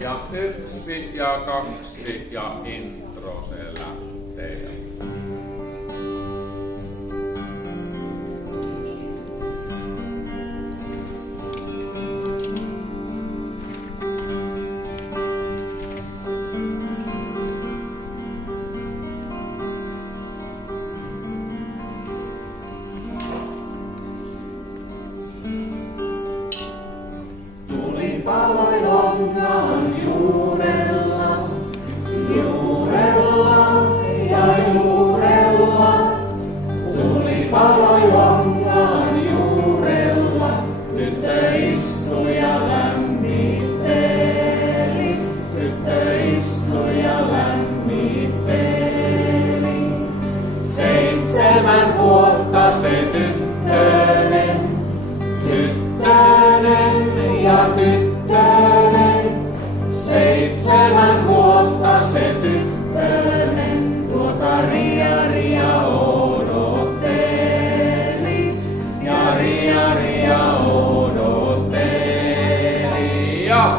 Ja 1 ja 2 ja intro se lähtee. Paloi longan juurella, juurella ja juurella. Tuli paloi longan juurella, tyttö istui ja lämmitteli, tyttö istui ja lämmitteli. 7 vuotta se tyttönen, tyttönen ja tyttönen. 7 vuotta se tyttönen tuota riaria odotteli. Ja riaria odotteli. Ja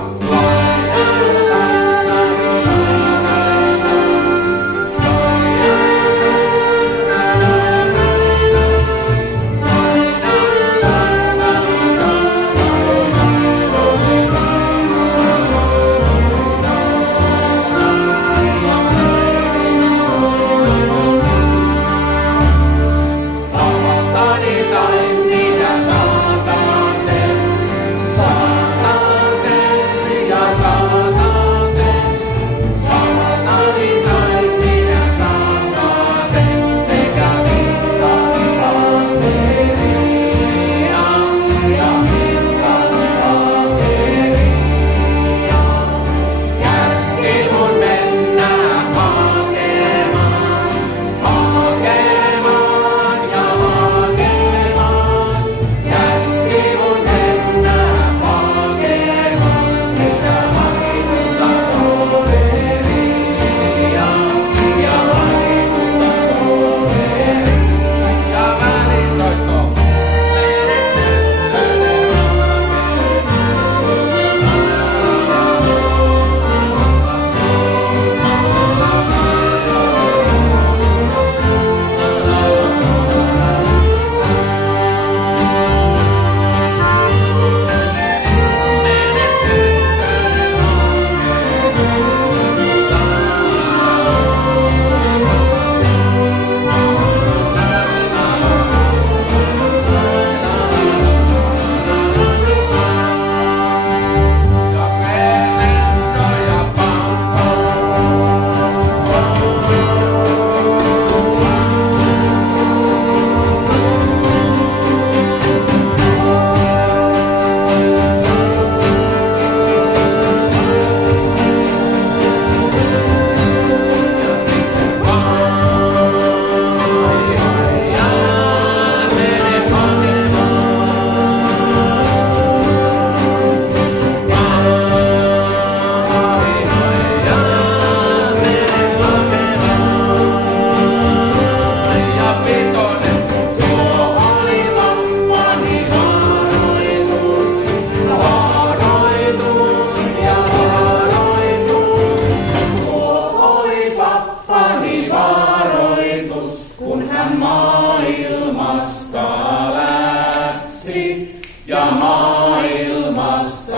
ja maailmasta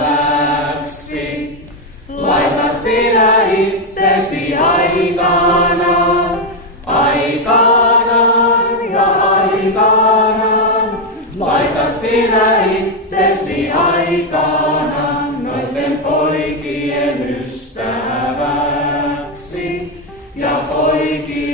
läksi. Laita sinä itsesi aikanaan, aikanaan ja aikanaan. Laita sinä itsesi aikanaan noiden poikien ystäväksi ja poikien